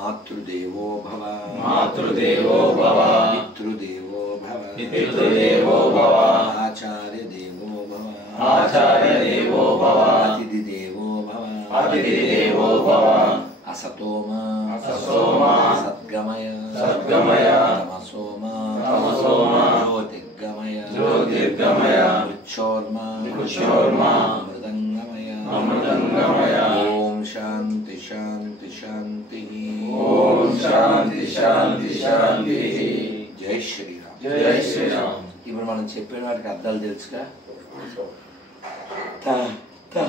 మాతృదేవో భవ మాతృదేవో భవ పితృదేవో భవ పితృదేవో భవ ఆచార్య దేవో భవ ఆచార్య దేవో భవ అతిథి దేవో భవ అతిథి దేవో భవ అసతోమ అసతోమ సద్గమయ సద్గమయ తమసోమ తమసోమ జ్యోతిర్గమయ జ్యోతిర్గమయ మృక్షోర్మ మృక్షోర్మ అమృతంగమయ అమృతంగమయ ఓం శాంతి శాంతి శాంతి ఓం శాంతి శాంతి శాంతి జై శ్రీరామ్. జై శ్రీరామ్. ఇప్పుడు మనం చెప్పిన వాటికి అర్థాలు తెలుసుగా. త త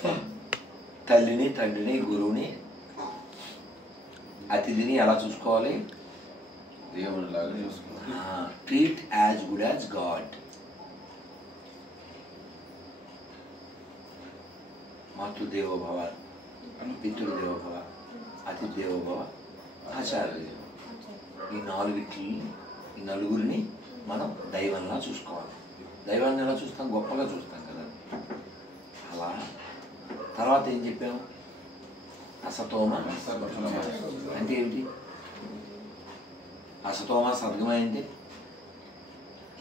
త తల్లిని తండ్రిని గురువుని అతిథిని ఎలా చూసుకోవాలి? దేవుడిలాగా చూసుకున్నాం. Treat as good as God. మాతృదేవో భవ పితృదేవో భవ అతిథిదేవో భవ ఆచార్యదేవో. ఈ నలుగురిని మనం దైవంలా చూసుకోవాలి. దైవాన్ని ఎలా చూస్తాం? గొప్పగా చూస్తాం కదా. అలా తర్వాత ఏం చెప్పాము? అసతోమ అంటే ఏమిటి? అసతోమ సద్గమ అంటే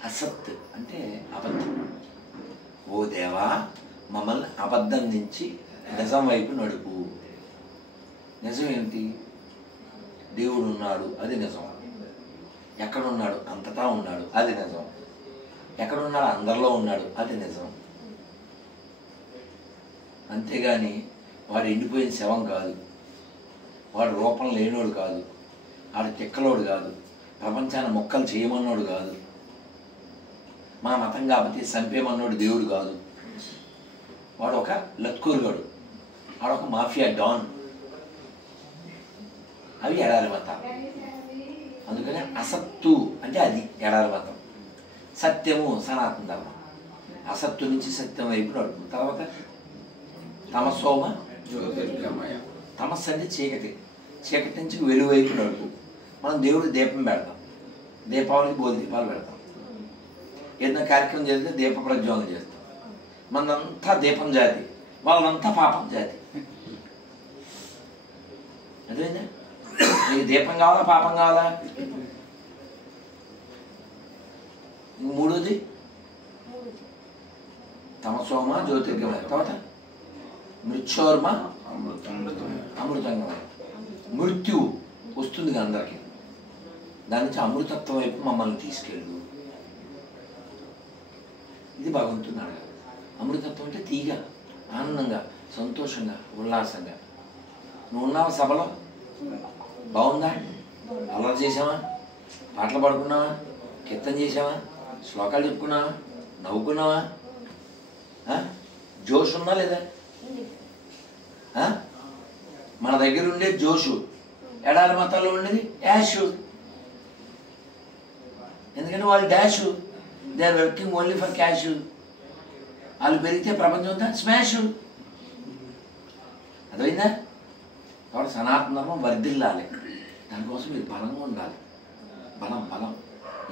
అసత్ అంటే అబద్ధం. ఓ దేవా, మమ్మల్ని అబద్ధం నుంచి నిజం వైపు నడుపు. నిజం ఏమిటి? దేవుడు ఉన్నాడు, అది నిజం. ఎక్కడున్నాడు? అంతటా ఉన్నాడు, అది నిజం. ఎక్కడున్నాడు? అందరిలో ఉన్నాడు, అది నిజం. అంతేగాని వాడు ఎండిపోయిన శవం కాదు, వాడు రూపం లేనోడు కాదు, వాడు తిక్కలోడు కాదు, ప్రపంచాన్ని మొక్కలు చేయమన్నోడు కాదు, మా మతం కాబట్టి చంపేమన్నోడు దేవుడు కాదు. వాడు ఒక లత్కూరుగాడు, వాడు ఒక మాఫియా డాన్. అవి ఎడారి మతాలు. అందుకని అసత్తు అంటే అది ఎడారి మతం. సత్యము సనాతన ధర్మం. అసత్తు నుంచి సత్యం వైపు నడుపు. తర్వాత తమసోమ జ్యోతిర్గమయ. తమస్సు అంటే చీకటి. చీకటి నుంచి వెలువైపు నడుపు. మనం దేవుడు దీపం పెడతాం, దీపావళికి బోధి దీపాలు పెడతాం. ఏదైనా కార్యక్రమం చేస్తే దీప ప్రజ్వలన చేస్తాం. మనంతా దీపం జాతి, వాళ్ళంతా పాపం జాతి. అదేనా? నీకు దీపం కావాలా పాపం కావాలా? మూడోది తమసోమ జ్యోతిర్గమయ. తర్వాత మృక్షోర్మ అమృతంగమయ. మృత్యువు వస్తుంది కదా అందరికీ. దాని నుంచి అమృతత్వం వైపు మమ్మల్ని తీసుకెళ్ళు. ఇది భగవంతుని అడగాలి. అమృతత్వం అంటే తీగ, ఆనందంగా, సంతోషంగా, ఉల్లాసంగా. నువ్వు ఉన్నావా సభలో? బాగుందా? అల్లరి చేసావా? పాటలు పాడుకున్నావా? కీర్తన చేసావా? శ్లోకాలు చెప్పుకున్నావా? నవ్వుకున్నావా? జోష్ ఉందా లేదా? మన దగ్గర ఉండే జోషు ఎడారి మతాల్లో ఉండేది యాషు. ఎందుకంటే వాళ్ళు డాషు, they are working only for cash. వాళ్ళు పెరిగితే ప్రపంచం అంతా స్మాష్. అర్థమైందా? కాబట్టి సనాతన ధర్మం వర్ధిల్లాలి. దానికోసం మీరు బలంగా ఉండాలి. బలం బలం.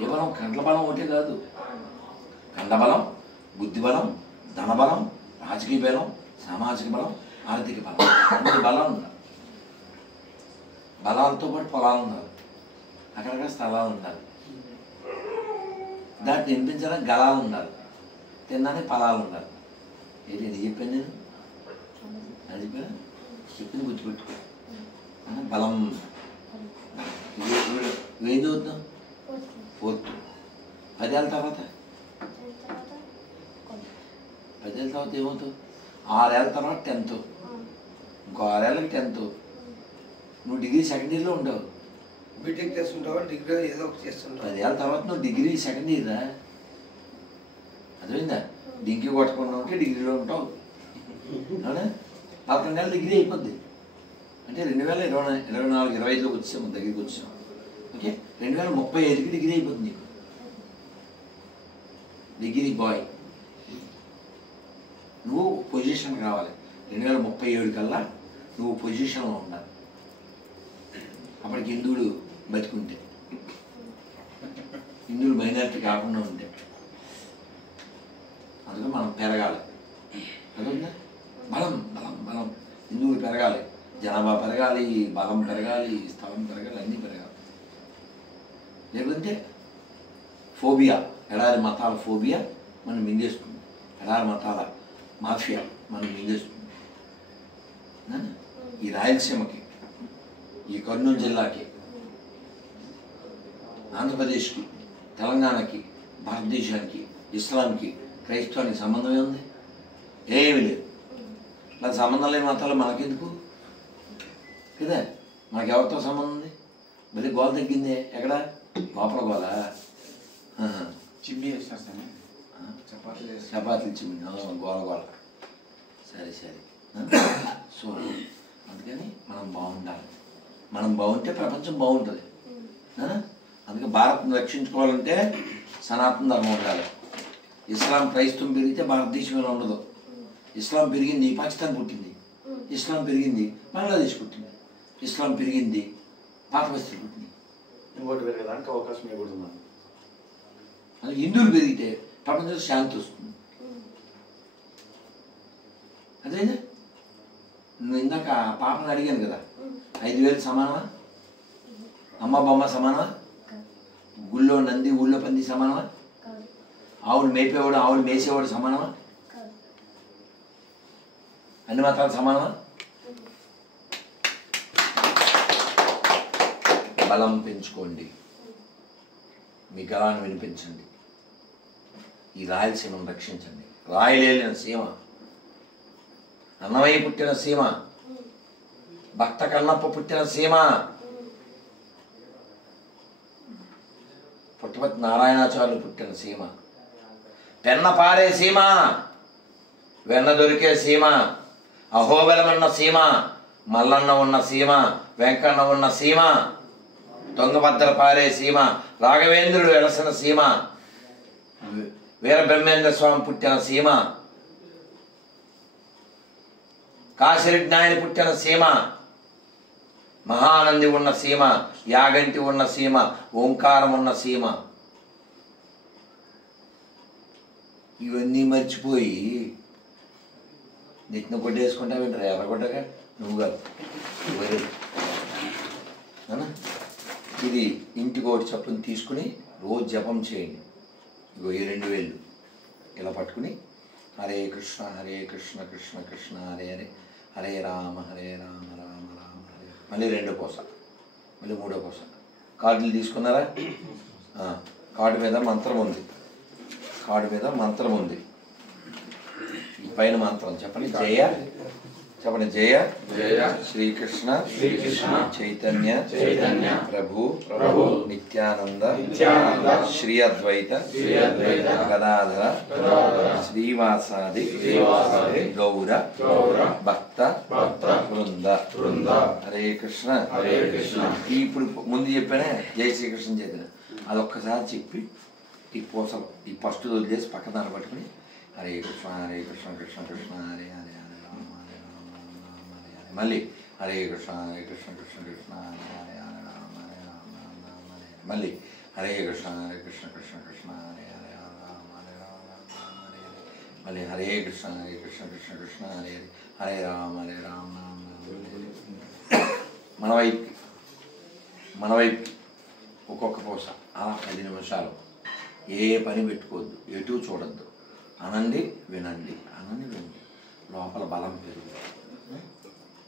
ఏ బలం? కండ్ల బలం ఒకటే కాదు. కండబలం, బుద్ధి బలం, ధనబలం, రాజకీయ బలం, సామాజిక బలం, ఆర్థిక బలం. అన్ని బలాలు ఉండాలి. బలాలతో పాటు పొలాలు ఉండాలి, అక్కడక్కడ స్థలాలు ఉండాలి, దాన్ని నింపించడానికి గలాలు ఉండాలి, తినడానికి పదాలు ఉండాలి. ఏంటి ఇది చెప్పాను నేను? అది చెప్పాను, చెప్పింది గుర్తుపెట్టుకో. బలం. ఏం చదువుతాం? 4th. 10 ఏళ్ళ తర్వాత 10 ఏళ్ళ తర్వాత ఏమవుతావు? 6 ఏళ్ళ తర్వాత 10th. ఇంకో 6 ఏళ్ళకి 10th. నువ్వు డిగ్రీ సెకండ్ ఇయర్లో ఉండవు. బీటెక్ చేస్తుంటావా? డిగ్రీ ఏదో ఒకటి చేస్తుంటావు. 10 ఏళ్ళ తర్వాత నువ్వు డిగ్రీ సెకండ్ ఇయరా? అర్థమైందా? డిగ్రీ కొట్టకుండా ఉంటే డిగ్రీలో ఉంటావు. అవునా? 11 ఏళ్ళ డిగ్రీ అయిపోద్ది. అంటే 2024, 25లోకి వచ్చాము, దగ్గరికి వచ్చాము. ఓకే, 2035కి డిగ్రీ అయిపోతుంది నీకు. Degree boy. నువ్వు పొజిషన్కి రావాలి. 2037 కల్లా నువ్వు పొజిషన్లో ఉండాలి. అప్పటికి హిందువులు బతికుంటే, హిందువులు మైనారిటీ కాకుండా ఉంటే. అందుకని మనం పెరగాలి. అర్థమైందా? బలం బలం బలం. హిందువులు పెరగాలి, జనాభా పెరగాలి, బలం పెరగాలి, స్థలం పెరగాలి, అన్నీ పెరగాలి. లేకుంటే ఫోబియా, ఎడారి మతాల ఫోబియా మనం మింగేస్తుంది. ఎడారి మతాల మాఫియా మనం మింగేస్తుంది. ఈ రాయలసీమకి, ఈ కర్నూలు జిల్లాకి, ఆంధ్రప్రదేశ్కి, తెలంగాణకి, భారతదేశానికి, ఇస్లాంకి, క్రైస్తవానికి సంబంధం ఏముంది? ఏమీ లేదు. మరి సంబంధం లేని మతాలు మనకెందుకు కదా? మనకి ఎవరితో సంబంధం ఉంది? మళ్ళీ గోల తగ్గిందే. ఎక్కడ? లోపల గోల. చిమ్మి వేసేస్తాను, చపాతీలు చిమ్మి గోల గోల. సరే సరే. సో అందుకని మనం బాగుండాలి. మనం బాగుంటే ప్రపంచం బాగుంటుంది. అందుకే భారత్ను రక్షించుకోవాలంటే సనాతన ధర్మం ఉండాలి. ఇస్లాం క్రైస్తవం పెరిగితే భారతదేశం ఇలా ఉండదు. ఇస్లాం పెరిగింది, పాకిస్తాన్ పుట్టింది. ఇస్లాం పెరిగింది, బంగ్లాదేశ్ పుట్టింది. ఇస్లాం పెరిగింది, పాత బస్తీలు పుట్టింది. ఇంకోటి పెరగడానికి అవకాశం ఇవ్వబడుతున్నాను. అది హిందువులు పెరిగితే ప్రపంచంలో శాంతి వస్తుంది. అదేనా? నువ్వు ఇందాక పాపను అడిగాను కదా, 5,000 సమానమా? అమ్మ బొమ్మ సమానమా? గుళ్ళో నంది ఊళ్ళో పంది సమానమా? ఆవులు మేపేవాడు ఆవులు మేసేవాడు సమానమా? అన్ని మతాలు సమానమా? బలం పెంచుకోండి, మీ గలాన్ని వినిపించండి, ఈ రాయలసీమను రక్షించండి. రాయలేలిన సీమ, అన్నమయ్య పుట్టిన సీమ, భక్త కన్నప్ప పుట్టిన సీమ, పుట్టపతి నారాయణాచార్యులు పుట్టిన సీమ, పెన్న పారే సీమ, వెన్న దొరికే సీమ, అహోబలం ఉన్న సీమ, మల్లన్న ఉన్న సీమ, వెంకన్న ఉన్న సీమ, తుంగభద్ర పారే సీమ, రాఘవేంద్రుడు వెలసిన సీమ, వీరబ్రహ్మేంద్ర స్వామి పుట్టిన సీమ, కాశిరెడ్డి నాయని పుట్టిన సీమ, మహానంది ఉన్న సీమ, యాగంటి ఉన్న సీమ, ఓంకారం ఉన్న సీమ. ఇవన్నీ మర్చిపోయి నెత్తిన కొట్టేసుకుంటా వింటారు. ఎర్రగొట్టగా నువ్వు కాదు. ఇది ఇంటికి ఒకటి చప్పుని తీసుకుని రోజు జపం చేయండి. ఇగో ఈ 2,000 ఇలా పట్టుకుని హరే కృష్ణ హరే కృష్ణ కృష్ణ కృష్ణ హరే హరే, హరే రామ రామ రామ హరే. మళ్ళీ 2 కోస, మళ్ళీ 3వ కోస. కార్డులు తీసుకున్నారా? కార్డు మీద మంత్రం ఉంది. కార్డు మీద మంత్రం ఉంది. ఈ పైన మంత్రం చెప్పండి. జయ చెప్పండి. జయ జయ శ్రీకృష్ణ శ్రీకృష్ణ చైతన్య చైతన్య ప్రభు ప్రభు నిత్యానంద నిత్యానంద శ్రీ అద్వైత శ్రీ అద్వైత గదాధర గదాధర శ్రీవాసాది శ్రీవాసాది గౌర గౌర భక్త భక్త బృంద బృంద హరే కృష్ణ హరే కృష్ణ. ఇప్పుడు ముందు చెప్పానే జై శ్రీకృష్ణ చైతన్య, అదొక్కసారి చెప్పి ఈ పూసలు ఈ ఫస్ట్ వదిలేసి పక్కన పట్టుకుని హరే కృష్ణ కృష్ణ కృష్ణ హరే హరే హరే రామ హరే రామ రామ హరే హరే. మళ్ళీ హరే కృష్ణ కృష్ణ కృష్ణ హరే హరే హరే రామ హరే రామ రామ హరే హరే. మళ్ళీ హరే కృష్ణ కృష్ణ కృష్ణ హరే హరే హరే రామ హరే రామ రామ హరే హరే. మళ్ళీ హరే కృష్ణ కృష్ణ హరే హరే హరే రామ రామ హరే హరే. మన వైపు ఒక్కొక్క పూస అలా 10 నిమిషాలు ఏ పని పెట్టుకోవద్దు, ఎటు చూడద్దు. అనండి వినండి, అనండి వినండి, లోపల బలం పెరుగుతుంది.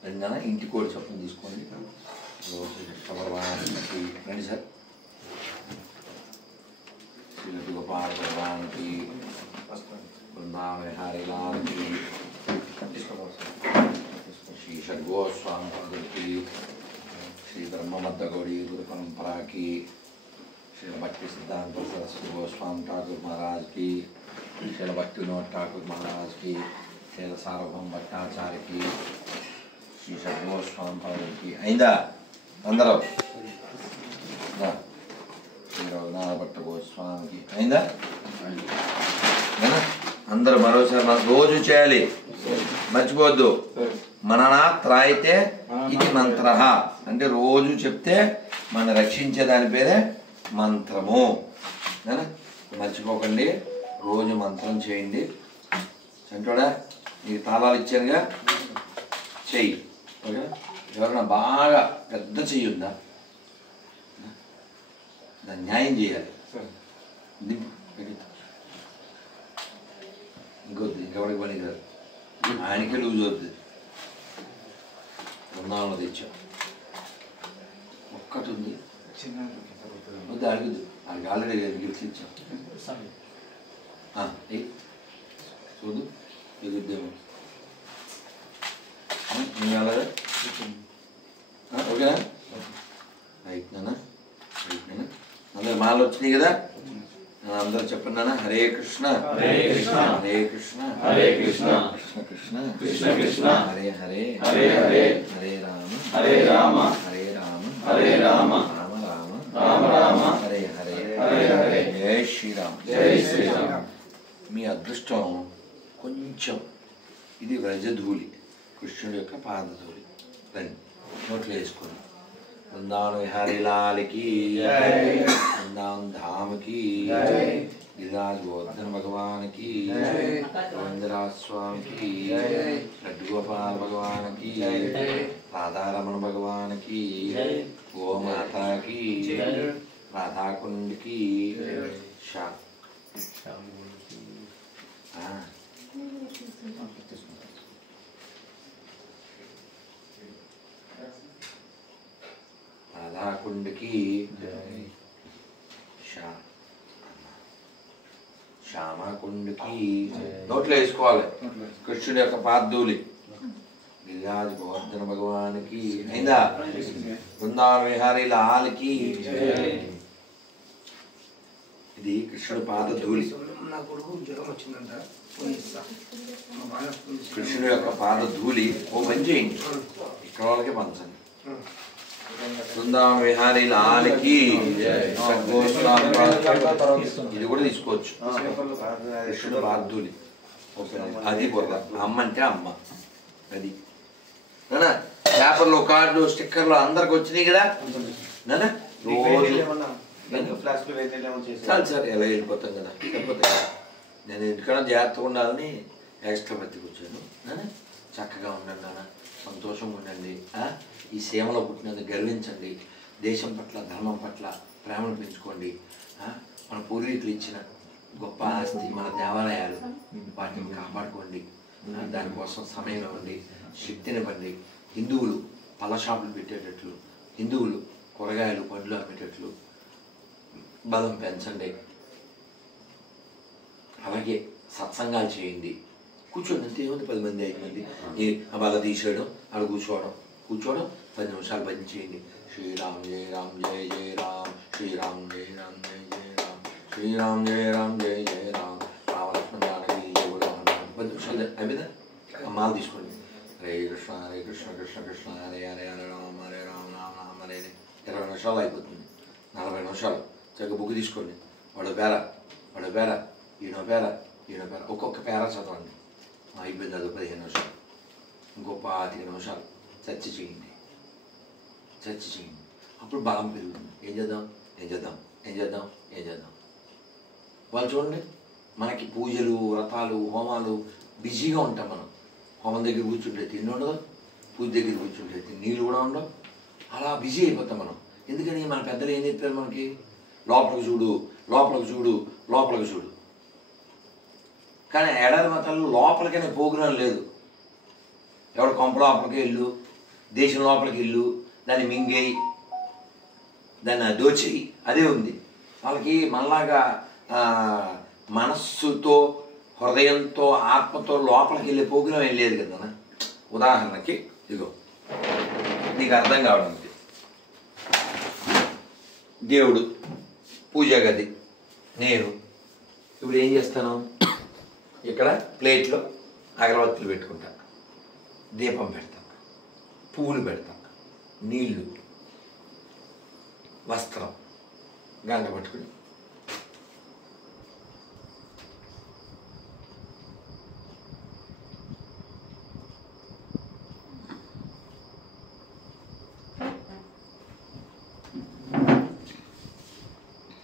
రెండన ఇంటికి కూడా చొప్పున తీసుకోండి. రోజు భగవానికి రండి సార్. శ్రీ గోపాల భగవానికి, బృందావిహారీ లాల్కి, శ్రీ షడ్గోస్వామి పాదుకి, శ్రీ బ్రహ్మమద్ద గౌడీ గురు परंपरा की, श्री भक्ति सिद्धांत सरस्वती गोस्वामी ठाकुर महाराज की, श्री भक्ति विनोद ठाकुर महाराज की, श्री सार्वभौम भट्टाचार्य की, श्री षड्गोस्वामी पादुकी की. अయిందా అందరూ? శ్రీ రఘునాథ భట్ట గోస్వామికి అయిందా? అందరూ మరోసారి రోజు చేయాలి, మర్చిపోవద్దు. మననాత్రాయితే ఇది మంత్ర అంటే రోజు చెప్తే మన రక్షించే దాని పేరే మంత్రము. మర్చిపోకండి, రోజు మంత్రం చేయండి. చంటోడా నీకు తాళాలు ఇచ్చానుగా, చెయ్యి. ఓకేనా? ఎవరైనా బాగా పెద్ద చెయ్యి ఉందా? దాన్ని న్యాయం చేయాలి. ఇంకొద్దు, ఇంకెవరికి పని కాదు. ఆయనకే లూజ్ అవుతుంది. బృందావనం తెచ్చాం. ఒక్కటి ఉంది, వద్దు అడుగుద్దు. వాళ్ళకి ఆల్రెడీ గిఫ్ట్స్ ఇచ్చాం. చూడు ఎదుద్దేమో అలాగా. ఓకేనా? రైట్ నాన్న, రైట్ నాన్న. అందరు మాలు వచ్చినాయి కదా? అందరూ చెప్పండి నాన్న. హరే కృష్ణ హరే కృష్ణ హరే కృష్ణ హరే కృష్ణ కృష్ణ కృష్ణ కృష్ణ కృష్ణ హరే హరే హరే హరే హరే రామ హరే రామ హరే రామ హరే రామ రామ రామ రామ రామ హరే హరే హరే హరే. జై శ్రీరామ్. జై శ్రీరామ్. మీ అదృష్టం కొంచెం ఇది వ్రజధూళి, కృష్ణుడి యొక్క పాదధూళి. రండి నోట్లో వేసుకోండి. బృందావన విహారీ లాల్కి జై. బృందావన్ ధామ్కి జై. గిరిరాజ్ గోవర్ధన భగవాన్కి జై. గోవిందరాజ్ స్వామికి జై. లడ్డు గోపాల్ భగవాన్కి జై. రాధారమణ భగవాన్కి జై. గోమాతాకి జై. రాధాకుండ్కి షా రాధాకుండ్కి శ్యామకుండ్కి నోట్లో వేసుకోవాలి. కృష్ణుడి యొక్క పాదధూళి. గిరిరాజ్ గోవర్ధన భగవాన్కి అయిందా? బృందావన విహారీ లాల్కి. ఇది కృష్ణుడి పాదధూళి. నా కొడుకు జ్వరం వచ్చిందంట, ఫోన్ ఇస్తా. మా బాగా ఫోన్ ఇస్తా. కృష్ణుడి యొక్క పాదధూళి ఓ పని చేయండి, ఇక్కడ వాళ్ళకే పంచండి. బృందావన విహారీ లాల్కి. ఇది కూడా తీసుకోవచ్చు. కృష్ణుడు పాదధూళి అది బుర్ర. అమ్మ అంటే అమ్మ. అది నానా పేపర్లో కార్డు స్టిక్కర్లు అందరికి వచ్చినాయి కదా నానా? రోజు చాలు సార్, ఎలా వెళ్ళిపోతాం కదా. లేకపోతే నేను ఇంటికన్నా జాగ్రత్తగా ఉండాలని ఎక్స్ట్రా బతికొచ్చాను. నానా చక్కగా ఉండండి నాన్న, సంతోషంగా ఉండండి. ఈ సేవలో పుట్టినందుకు గర్వించండి. దేశం పట్ల ధర్మం పట్ల ప్రేమను పెంచుకోండి. మన పూర్వీకులు ఇచ్చిన గొప్ప ఆస్తి మన దేవాలయాలు, వాటిని కాపాడుకోండి. దానికోసం సమయం ఇవ్వండి, శక్తినివ్వండి. హిందువులు పళ్ళ షాపులు పెట్టేటట్లు, హిందువులు కూరగాయలు పండ్లు అమ్మేటట్లు బలం పెంచండి. అలాగే సత్సంగాలు చేయండి. కూర్చోండి అంతే, ఏముంది 10 మంది 5 మంది బల తీసేయడం, అక్కడ కూర్చోవడం 10 నిమిషాలు భజన చేయండి. శ్రీరామ్ జయ రామ్ జయ జయ రామ్, శ్రీరామ్ జయ రామ్ జయ జయ రామ్, శ్రీరామ్ జయ రామ్ జయ జయ రామ్, రామలక్ష్మణ జానకి 10 నిమిషాలు అయిపోయిందా? అమ్మాలు తీసుకోండి. హరే కృష్ణ హరే కృష్ణ కృష్ణ కృష్ణ హరే హరే హరే రామ హరే రామ రామ రామ హరే హరే. 20 నిమిషాలు అయిపోతుంది. 40 నిమిషాలు చక్కగా బుక్ తీసుకోండి. వాడు పేర ఈయన పేర ఒక్కొక్క పేర చదవండి. అయిపోయింది. అది 15 నిమిషాలు. ఇంకో 25 నిమిషాలు చర్చ చేయండి. అప్పుడు బలం పెరుగుతుంది. ఏం చేద్దాం. వాళ్ళు చూడండి, మనకి పూజలు వ్రతాలు హోమాలు బిజీగా ఉంటాం. మనం హోమం దగ్గర కూర్చుంటే తిండి ఉండదు, పూజ దగ్గర కూర్చుంటే నీళ్ళు కూడా ఉండవు. అలా బిజీ అయిపోతాం మనం. ఎందుకని? మన పెద్దలు ఏం చెప్పారు మనకి? లోపలికి చూడు. కానీ ఎడారి మతాల్లో లోపలికనే ప్రోగ్రాం లేదు. ఎవడు కొంప లోపలికి వెళ్ళు, దేశం లోపలికి వెళ్ళు, దాన్ని మింగేయి, దాన్ని దోచేయి, అదే ఉంది వాళ్ళకి. మనలాగా మనస్సుతో హృదయంతో ఆత్మతో లోపలికి వెళ్ళే ప్రోగ్రాం ఏం లేదు కదా. ఉదాహరణకి ఇదిగో నీకు అర్థం కావడానికి, దేవుడు పూజా గది, నేను ఇప్పుడు ఏం చేస్తాను? ఇక్కడ ప్లేట్లో అగరబత్తులు పెట్టుకుంటా, దీపం పెడతా, పువ్వులు పెడతా, నీళ్ళు, వస్త్రం, గంట పట్టుకుని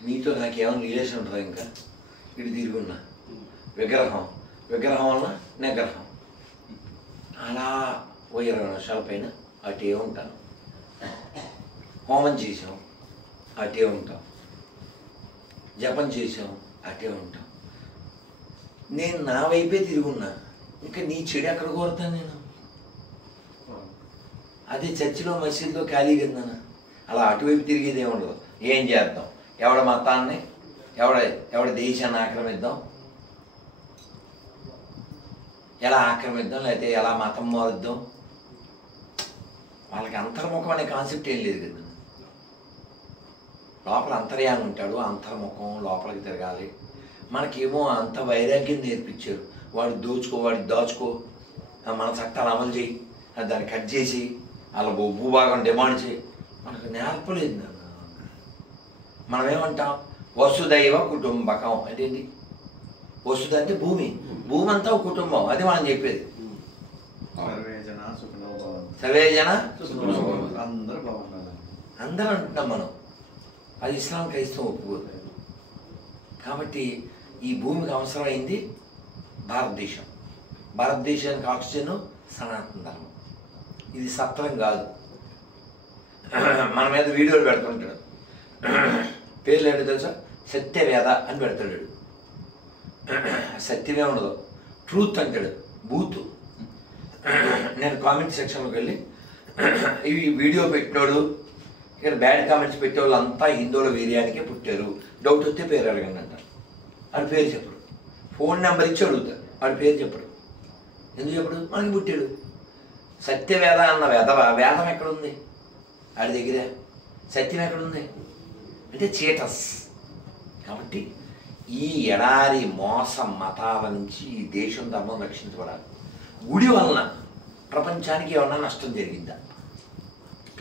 మీతో నాకేమైనా రిలేషన్ ఉంటుందా? ఇంకా ఇటు తిరుగున్నా విగ్రహం వల్ల నిగ్రహం. అలా ఓ 20 నిమిషాల పైన అటే ఉంటాను. హోమం చేసాం అటే ఉంటాం, జపం చేసాం అటే ఉంటాం. నేను నా వైపే తిరుగున్నా, ఇంకా నీ చెడు ఎక్కడ కోరుతాను నేను? అదే చర్చిలో మసీదులో ఖాళీగా ఉందన్నా, అలా అటువైపు తిరిగేది ఏముండదు. ఏం చేద్దాం, ఎవడ మతాన్ని ఎవడ దేశాన్ని ఆక్రమిద్దాం, ఎలా ఆక్రమిద్దాం, లేకపోతే ఎలా మతం మారుద్దాం, వాళ్ళకి అంతర్ముఖం అనే కాన్సెప్ట్ ఏం లేదు కదా. లోపల అంతర్యాన్ని ఉంటాడు, అంతర్ముఖం లోపలికి తిరగాలి. మనకేమో అంత వైరాగ్యం నేర్పించారు. వాడు దోచుకో, వాడికి దాచుకో, మన చట్టాలు అమలు చేయి, దాన్ని కట్ చేసి అలా భూభాగం డిమాండ్ చేయి, మనకు నేర్పలేదు నాన్న. మనం ఏమంటాం, వసుదైవ కుటుంబకం అంటే ఏంటి? వసుద అంటే భూమి, భూమి అంతా ఒక కుటుంబం, అది మనం చెప్పేది. సర్వేజన అందరూ అంటున్నాం మనం, అది ఇస్లాం క్రైస్తవం ఒప్పుకోదు. కాబట్టి ఈ భూమికి అవసరమైంది భారతదేశం. భారతదేశానికి ఆక్సిజన్ సనాతన ధర్మం, ఇది సత్రం కాదు. మన మీద వీడియోలు పెడుతుంటాడు, పేర్లు ఏంటో తెలుసా? సత్యవేద అని పెడతాడు. సత్యమే ఉండదు, ట్రూత్ అంటాడు, బూత్. నేను కామెంట్ సెక్షన్లోకి వెళ్ళి ఇవి వీడియో పెట్టినోడు, ఇక్కడ బ్యాడ్ కామెంట్స్ పెట్టేవాళ్ళు అంతా హిందువుల వీర్యానికే పుట్టారు, డౌట్ వస్తే పేరు అడగండి అంటారు. వాడి పేరు చెప్పడు, ఫోన్ నెంబర్ ఇచ్చి అడుగుతారు, వాడి పేరు చెప్పడు. ఎందుకు చెప్పడు? మనకి పుట్టాడు. సత్యవేద అన్న వేదం ఎక్కడుంది వాడి దగ్గర? సత్యం ఎక్కడుంది అంటే చీటస్. కాబట్టి ఈ ఎడారి మోసం మతాల నుంచి ఈ దేశం ధర్మం రక్షించబడాలి. గుడి వలన ప్రపంచానికి ఏమన్నా నష్టం జరిగిందా?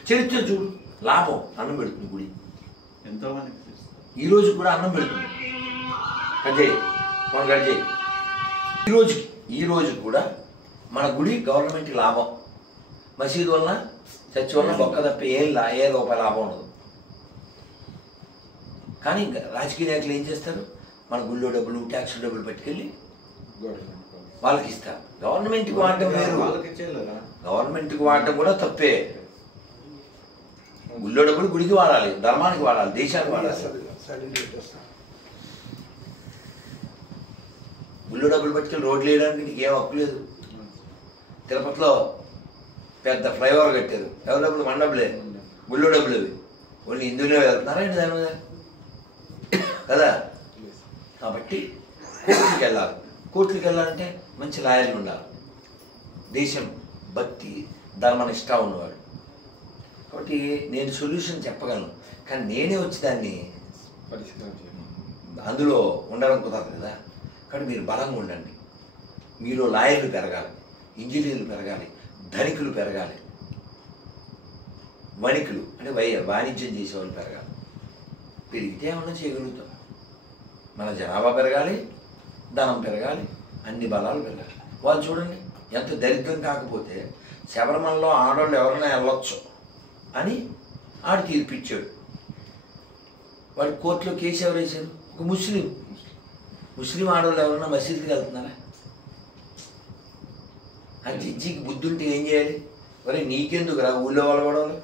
చరిత్ర చూడు, లాభం. అన్నం పెడుతుంది గుడి, ఎంతో మంది ఈరోజు కూడా అన్నం పెడుతుంది. కజయ్ మన గజయ్ ఈరోజు కూడా మన గుడి గవర్నమెంట్కి లాభం. మసీదు వలన చర్చి వలన బొక్క తప్ప ఏ రూపాయి లాభం ఉండదు. కానీ ఇంకా రాజకీయ నాయకులు ఏం చేస్తారు? మన గుళ్ళో డబ్బులు, ట్యాక్స్ డబ్బులు పట్టుకెళ్ళి వాళ్ళకి ఇస్తారు. గవర్నమెంట్కి వాడటం వేరు, గవర్నమెంట్కి వాడటం కూడా తప్పే. గుళ్ళో డబ్బులు గుడికి వాడాలి, ధర్మానికి వాడాలి, దేశానికి వాడాలి. గుళ్ళో డబ్బులు పట్టుకెళ్ళి రోడ్లు వేయడానికి నీకు ఏం హక్కు లేదు. తిరుపతిలో పెద్ద ఫ్లైఓవర్ కట్టారు, ఎవరి డబ్బులు? మన డబ్బులే, గుళ్ళో డబ్బులు అవి. వాళ్ళు హిందువులే వెళ్తున్నారా ఏంటి దాని మీద కదా? కాబట్టి కోర్టుకి వెళ్ళాలి. కోర్టుకి వెళ్ళాలంటే మంచి లాయర్లు ఉండాలి, దేశం భక్తి ధర్మనిష్ట ఉన్నవాడు. కాబట్టి నేను సొల్యూషన్ చెప్పగలను, కానీ నేనే వచ్చి దాన్ని అందులో ఉండడం కుదరదు కదా. కాబట్టి మీరు బలంగా ఉండండి. మీలో లాయర్లు పెరగాలి, ఇంజనీర్లు పెరగాలి, ధనికులు పెరగాలి, వణికులు అంటే వాణిజ్యం చేసేవాళ్ళు పెరగాలి. పెరిగితే ఏమన్నా చేయగలుగుతాం. మన జనాభా పెరగాలి, ధనం పెరగాలి, అన్ని బలాలు పెరగాలి. వాళ్ళు చూడండి ఎంత దరిద్రం కాకపోతే శబరిమలలో ఆడవాళ్ళు ఎవరైనా వెళ్ళొచ్చు అని ఆడు తీర్పిచ్చాడు. వాడి కోర్టులో కేసు ఎవరు వేశారు? ఒక ముస్లిం ఆడవాళ్ళు ఎవరైనా మసీదుకి వెళ్తున్నారా? ఆ జడ్జికి బుద్ధి ఉంటే ఏం చేయాలి? మరి నీకెందుకు రా ఊళ్ళో వాళ్ళు గొడవలు,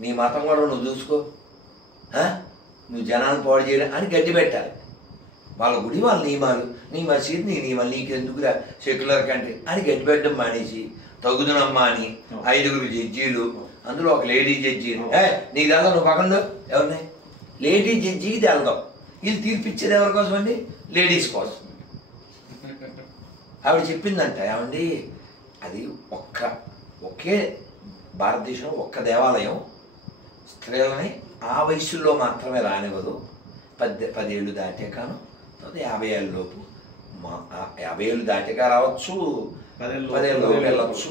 నీ మతం కూడా నువ్వు చూసుకో, నువ్వు జనాన్ని పాడు చేయడం అని గట్టి పెట్టాలి. వాళ్ళ గుడి వాళ్ళ నియమాలు, నీ మసీదు నీ నియమాలు, నీకెందుకురా సెక్యులర్ కంట్రీ అని గట్టి పెట్టడం మానేసి తగుదనమ్మా అని 5 జడ్జీలు, అందులో ఒక లేడీ జడ్జి, నీకు తెల్దాం నువ్వు పక్కన ఎవరిని లేడీ జడ్జికి తెల్దాం. వీళ్ళు తీర్పిచ్చేది ఎవరి కోసం అండి? లేడీస్ కోసం. ఆవిడ చెప్పిందంట, ఏమండి అది ఒకే భారతదేశంలో ఒక్క దేవాలయం స్త్రీలని ఆ వయసులో మాత్రమే రానివ్వదు. 10 ఏళ్ళు దాటాకాను, 50 ఏళ్ళ లోపు, 50 ఏళ్ళు దాటాక రావచ్చు, 10 ఏళ్ళ లోపు వెళ్ళచ్చు.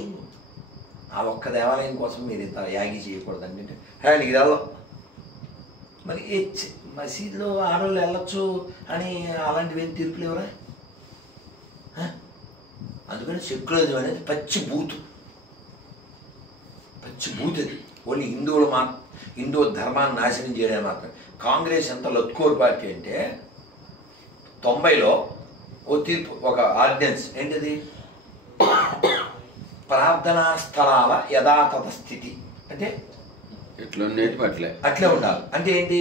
ఆ ఒక్క దేవాలయం కోసం మీరు ఇంత యాగి చేయకూడదండి అంటే నీకు తెల్లం. మరి మసీదులో ఆడవాళ్ళు వెళ్ళొచ్చు అని అలాంటివి ఏం తీర్పులు ఎవరా? అందుకని సెక్యులరిజం అనేది పచ్చి బూత్ అది. ఓన్లీ హిందూ ధర్మాన్ని నాశనం చేయడానికి మాత్రం. కాంగ్రెస్ ఎంత లొత్కోర్ పార్టీ అంటే 90లో ఓ తీర్పు, ఒక ఆర్డినెన్స్ ఏంటిది, ప్రార్థనా స్థలాల యథాతథ స్థితి అంటే ఎట్లుండేటి పట్లే అట్లే ఉండాలి. అంటే ఏంటి?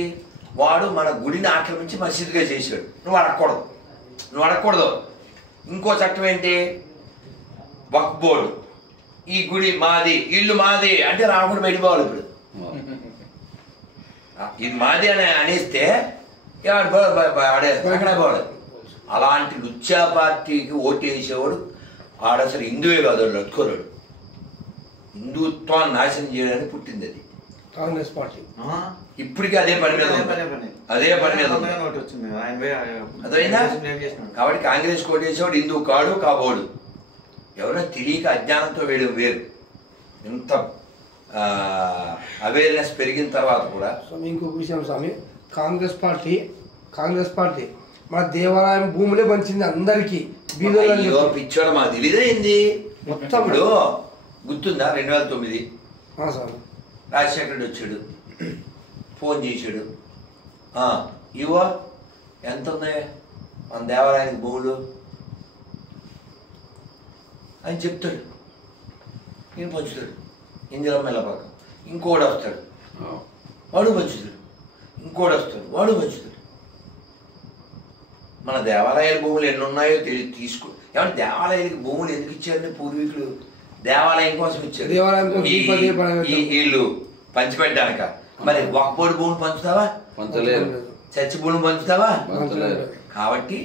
వాడు మన గుడిని ఆక్రమించి మసీదుగా చేశాడు, నువ్వు అడగకూడదు. ఇంకో చట్టం ఏంటి? వక్ఫ్ బోర్డు, ఈ గుడి మాది, ఇల్లు మాది అంటే రాముడు బయటపోవాలి. ఇప్పుడు ఇది మాది అని అనేస్తే అక్కడే పోవాలి. అలాంటి లుచ్చా పార్టీకి ఓటు వేసేవాడు ఆడ అసలు హిందువే కాదు, వాడు లట్టుకోరాడు. హిందుత్వాన్ని నాశనం చేయడానికి పుట్టింది అది కాంగ్రెస్ పార్టీ. ఇప్పటికీ అదే పని మీద ఉంది. అదైనా కాబట్టి కాంగ్రెస్ కోట్ వేసేవాడు హిందూ కాడు కాబోడు. ఎవరైనా తెలియక అజ్ఞానంతో వేరు. ఇంత అవేర్నెస్ పెరిగిన తర్వాత కూడా. స్వామి ఇంకొక విషయం స్వామి, కాంగ్రెస్ పార్టీ మన దేవాలయం భూములే పంచింది అందరికి. పిచ్చోడు మాకు తెలియదేంది మొత్తం. ఇప్పుడు గుర్తుందా 2009 రాజశేఖర రెడ్డి వచ్చాడు, ఫోన్ చేశాడు, ఇవో ఎంత ఉన్నాయి మన దేవాలయానికి భూములు అని చెప్తాడు. నేను పంచుతాడు. ఇందిరా మెల్లపాక ఇంకోడు వస్తాడు, వాడు పంచుతాడు. ఇంకోడు వస్తాడు, వాడు పంచుతాడు. మన దేవాలయాల భూములు ఎన్ని ఉన్నాయో తీసుకో. ఏమంటే దేవాలయానికి భూములు ఎందుకు ఇచ్చారని పూర్వీకులు దేవాలయం కోసం ఇచ్చారు, వీళ్ళు పంచిపెట్టాక. మరి వక్ఫ్ బోర్డు భూములు పంచుతావా? పంచలేదు. చర్చి భూములు పంచుతావా? కాబట్టి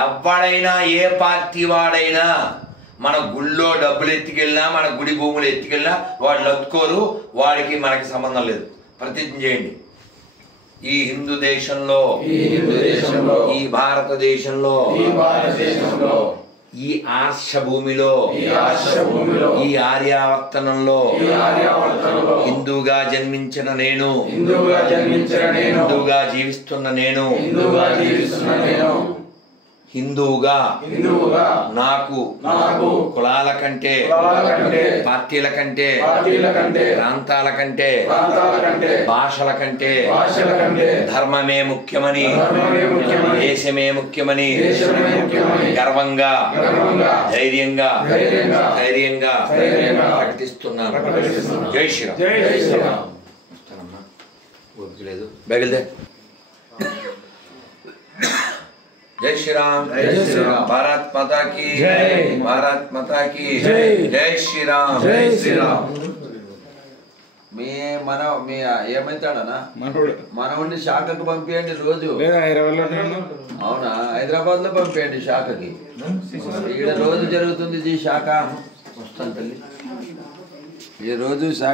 ఎవడైనా ఏ పార్టీ వాడైనా మన గుళ్ళో డబ్బులు ఎత్తుకెళ్ళినా మన గుడి భూములు ఎత్తుకెళ్ళినా వాడు లొత్తుకోరు, వాడికి మనకి సంబంధం లేదు. ప్రతిజ్ఞ చేయండి. ఈ హిందూ దేశంలో, ఈ భారతదేశంలో, ఈ ఆర్ష భూమిలో, ఈ ఆర్యావర్తనంలో హిందూగా జన్మించిన నేను, హిందూగా జీవిస్తున్న నేను, హిందువుగా నాకు కులాల కంటే, పార్టీల కంటే, ప్రాంతాల కంటే, భాషల కంటే ధర్మమే ముఖ్యమని, దేశమే ముఖ్యమని గర్వంగా ధైర్యంగా ప్రకటిస్తున్నాను. జై శ్రీరామ్. లేదు బయలుదే. जय श्री राम, भारत माता की जय, भारत माता की जय श्री राम, जय श्री राम. ఏమైతాడనా మనవాడిని శాఖకు పంపించండి రోజు. అవునా? హైదరాబాద్ లో పంపించండి శాఖకి. ఈడ రోజు జరుగుతుంది ఈ శాఖ. వస్తాను తల్లి, ఈ రోజు శాఖ.